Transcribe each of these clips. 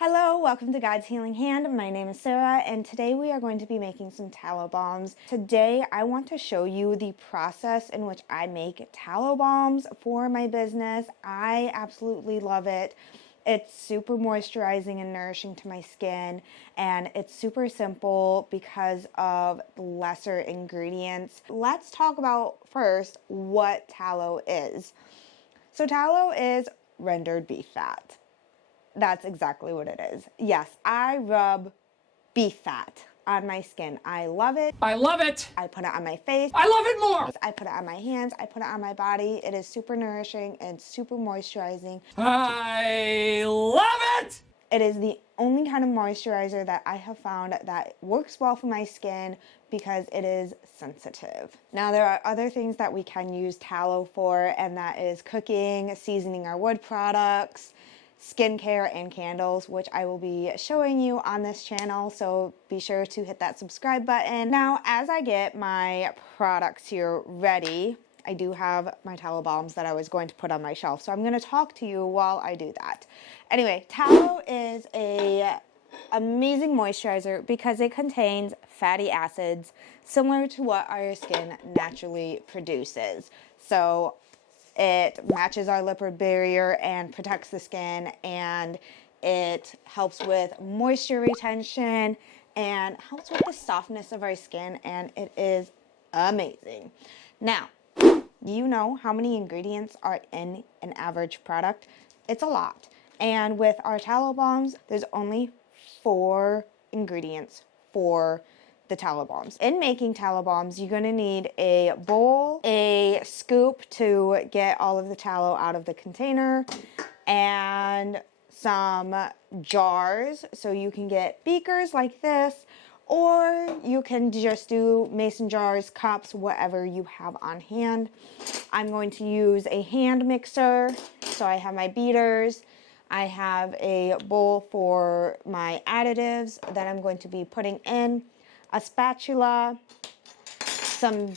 Hello, welcome to God's Healing Hand. My name is Sarah and today we are going to be making some tallow balms. Today I want to show you the process in which I make tallow balms for my business. I absolutely love it. It's super moisturizing and nourishing to my skin, and it's super simple because of lesser ingredients. Let's talk about first what tallow is. So tallow is rendered beef fat. That's exactly what it is. Yes, I rub beef fat on my skin. I love it. I love it. I put it on my face. I love it more. I put it on my hands. I put it on my body. It is super nourishing and super moisturizing. I love it. It is the only kind of moisturizer that I have found that works well for my skin because it is sensitive. Now, there are other things that we can use tallow for, and that is cooking, seasoning our wood products, skincare, and candles, which I will be showing you on this channel, so be sure to hit that subscribe button. Now, as I get my products here ready, I do have my tallow balms that I was going to put on my shelf, so I'm going to talk to you while I do that. Anyway, tallow is a amazing moisturizer because it contains fatty acids similar to what our skin naturally produces. So it matches our lipid barrier and protects the skin, and it helps with moisture retention and helps with the softness of our skin, and it is amazing. Now, you know how many ingredients are in an average product? It's a lot. And with our tallow balms, there's only 4 ingredients for the tallow balms. In making tallow balms, you're going to need a bowl, a scoop to get all of the tallow out of the container, and some jars. So you can get beakers like this, or you can just do mason jars, cups, whatever you have on hand. I'm going to use a hand mixer. So I have my beaters. I have a bowl for my additives that I'm going to be putting in, a spatula, some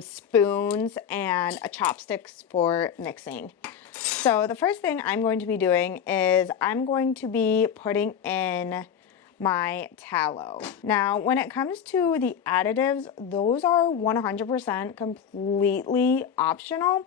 spoons, and a chopsticks for mixing. So the first thing I'm going to be doing is I'm going to be putting in my tallow. Now, when it comes to the additives, those are 100% completely optional.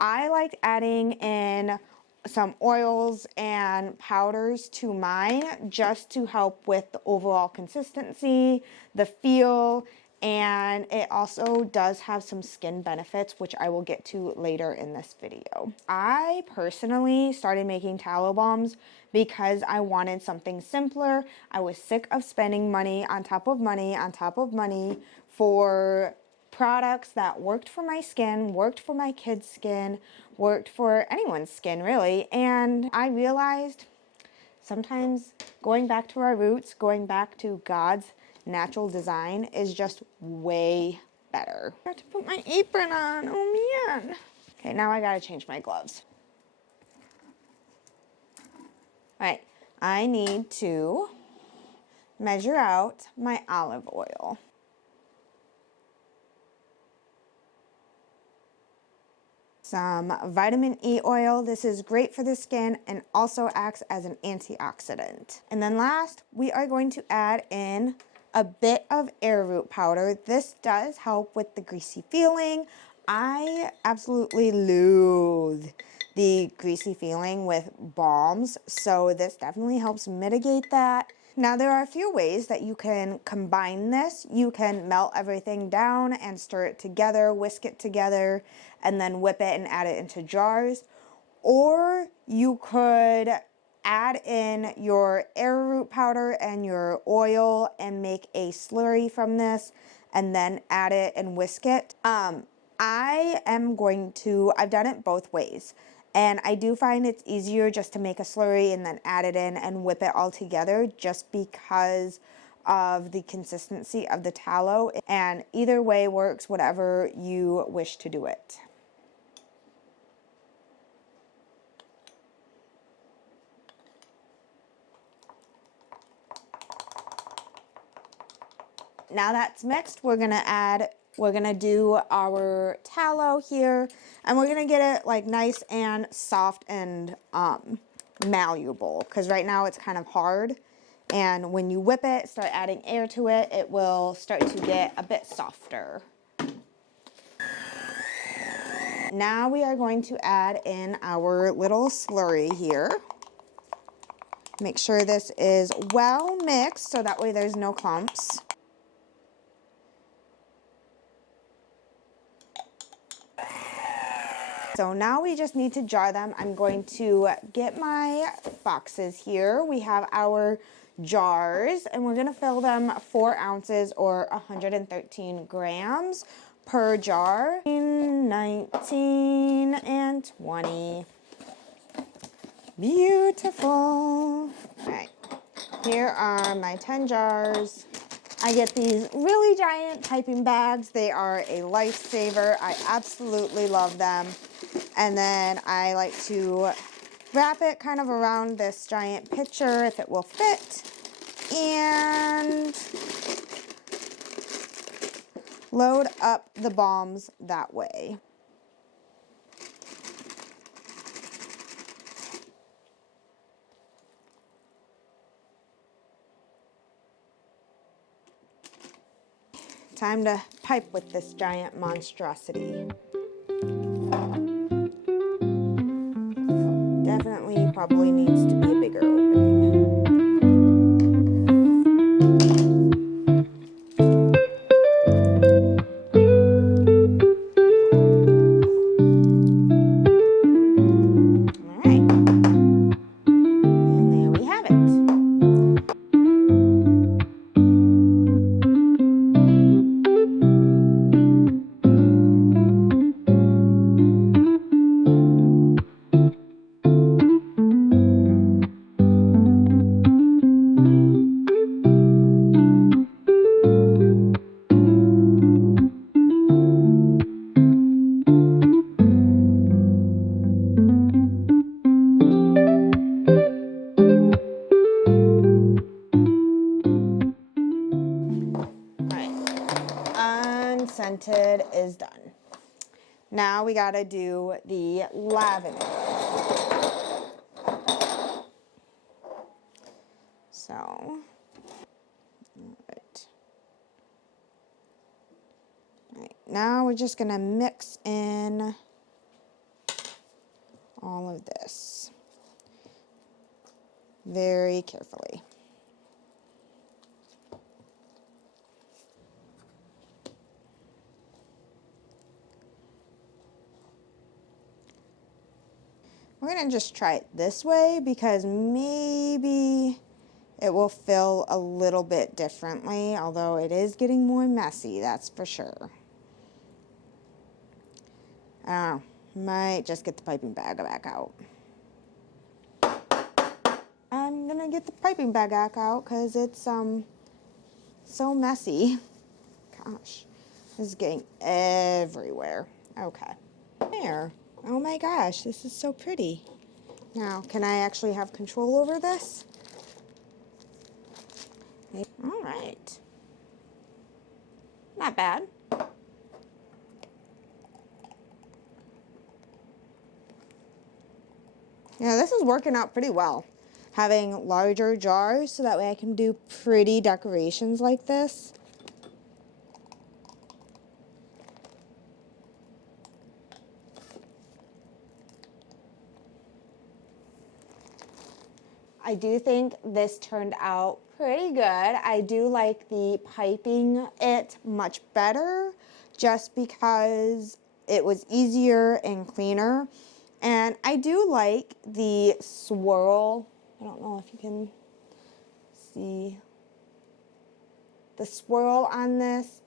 I like adding in some oils and powders to mine just to help with the overall consistency, the feel, and it also does have some skin benefits, which I will get to later in this video. I personally started making tallow balms because I wanted something simpler. I was sick of spending money on top of money on top of money for products that worked for my skin, worked for my kids' skin, worked for anyone's skin really, and I realized sometimes going back to our roots, going back to God's natural design is just way better. I have to put my apron on, oh man. Okay, now I gotta change my gloves. All right, I need to measure out my olive oil. Some vitamin E oil. This is great for the skin and also acts as an antioxidant. And then last, we are going to add in a bit of arrowroot powder. This does help with the greasy feeling. I absolutely loathe the greasy feeling with balms, so this definitely helps mitigate that. Now, there are a few ways that you can combine this. You can melt everything down and stir it together, whisk it together, and then whip it and add it into jars. Or you could add in your arrowroot powder and your oil and make a slurry from this and then add it and whisk it. I've done it both ways. And I do find it's easier just to make a slurry and then add it in and whip it all together just because of the consistency of the tallow. And either way works, whatever you wish to do it. Now that's mixed, we're gonna do our tallow here, and we're gonna get it like nice and soft and malleable, because right now it's kind of hard. And when you whip it, start adding air to it, it will start to get a bit softer. Now we are going to add in our little slurry here. Make sure this is well mixed so that way there's no clumps. So now we just need to jar them. I'm going to get my boxes here. We have our jars and we're gonna fill them 4 ounces or 113 grams per jar. 19 and 20. Beautiful. All right, here are my 10 jars. I get these really giant piping bags. They are a lifesaver. I absolutely love them. And then I like to wrap it kind of around this giant pitcher if it will fit. And load up the balms that way. Time to pipe with this giant monstrosity. Definitely probably needs to be a bigger opening. All right. And there we have it. Unscented is done. Now we gotta do the lavender. So, all right. All right. Now we're just gonna mix in all of this very carefully. We're gonna just try it this way because maybe it will fill a little bit differently, although it is getting more messy, that's for sure. I don't know, might just get the piping bag back out. I'm gonna get the piping bag back out because it's so messy. Gosh, this is getting everywhere. Okay, there. Oh my gosh, this is so pretty. Now, can I actually have control over this? All right. Not bad. Yeah, this is working out pretty well. Having larger jars so that way I can do pretty decorations like this. I do think this turned out pretty good. I do like the piping it much better just because it was easier and cleaner. And I do like the swirl. I don't know if you can see the swirl on this.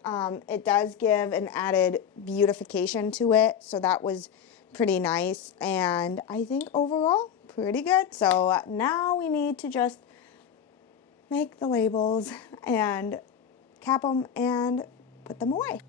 It does give an added beautification to it. So that was pretty nice. And I think overall, pretty good. So now we need to just make the labels and cap them and put them away.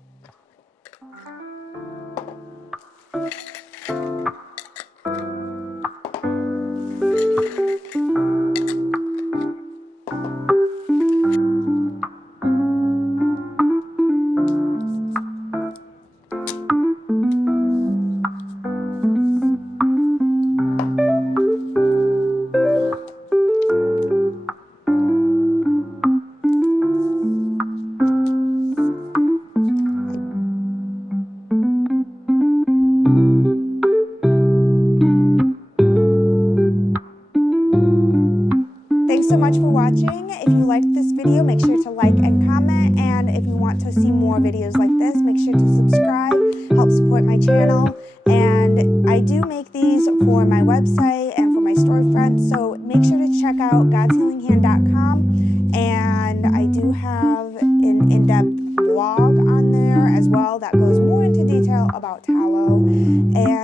so much for watching. If you liked this video, make sure to like and comment. And if you want to see more videos like this, make sure to subscribe, help support my channel. And I do make these for my website and for my storefront, so make sure to check out godshealinghand.com. And I do have an in-depth blog on there as well that goes more into detail about tallow. And